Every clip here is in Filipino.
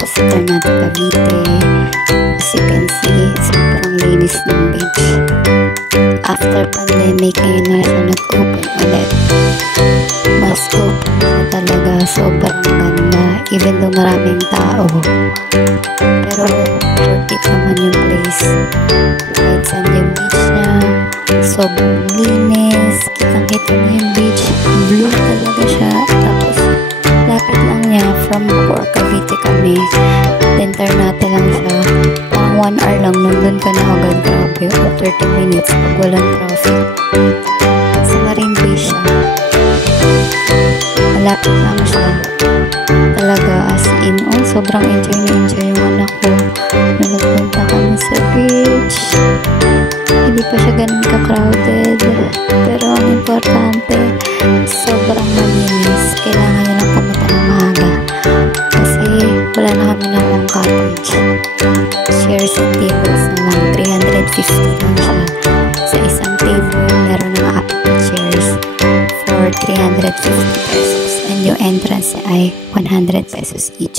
Tapos sa Ternate, Cavite. As you can see, sobrang linis ng beach. After pandemic, ngayon na siya nag-open ulit. Mas open siya talaga. Sobrang ganda. Even though maraming tao. Pero worth it naman yung place. Kahit saan yung beach niya. Sobrang linis. Kitang-kita na yung beach. Blue talaga siya. Tapos lapit lang niya. From Bacoor, Cavite kami. Then Ternate lang siya. Parang 1 hour lang. Nandun ka na agad. Grabe. O 30 minutes pag walang traffic. Sa Marine Bay siya. Malapit lang siya. Talaga as in. Oh, sobrang enjoy na enjoy yung anak ko. Nung nagpunta kami sa beach. Hindi pa siya ganun ka-crowded. Pero ang importante, sobrang malinis. Kailangan nyo lang pumunta ng maaga. Kasi wala na kami ng cottage. Chairs and tables na lang. 350 lang siya. Sa isang table, meron ng apat na chairs for 350 pesos. And yung entrance ay 100 pesos each.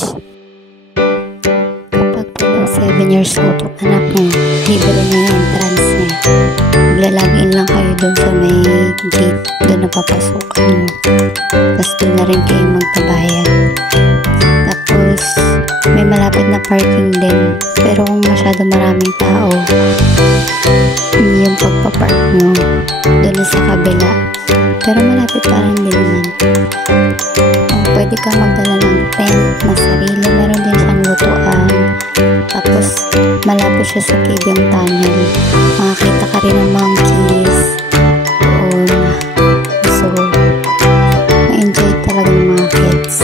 Kapag 7 years old ang anak mo, libre na yung entrance niya. Maglalagin lang kayo dun sa may gate, dun na papasukan mo. Tapos dun na rin kayo magpabayad. Tapos may malapit na parking din. Pero kung masyado maraming tao, yung pagpapark mo dun na sa kabila. Pero malapit pa rin din naman. Pwede ka magdala ng tent na sarili. Meron din siyang lutuan. Tapos malapit siya sa Kibyang Tunnel. Makakita ka rin ng monkeys doon. So ma-enjoy talaga ng mga kids.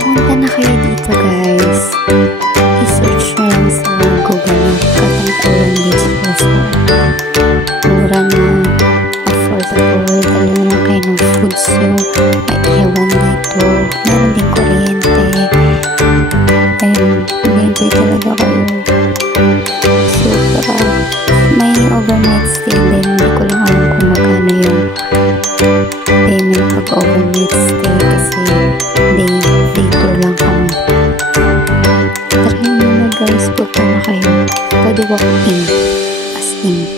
Pumunta na kayo dito guys. I-search nyo lang sa Google Map Katangkulan Beach Resort. Mura na, affordable. Dala na lang kayo ng foods nyo. May iwan dito. Meron din kuryente. Ayun, mag-enjoy talaga kayo. Super. May overnight stay din. Hindi ko lang alam kung magkano yung payment pag overnight stay kasi day tour lang kami. Try nyo na guys, punta na kayo. Pwede walk in. As in.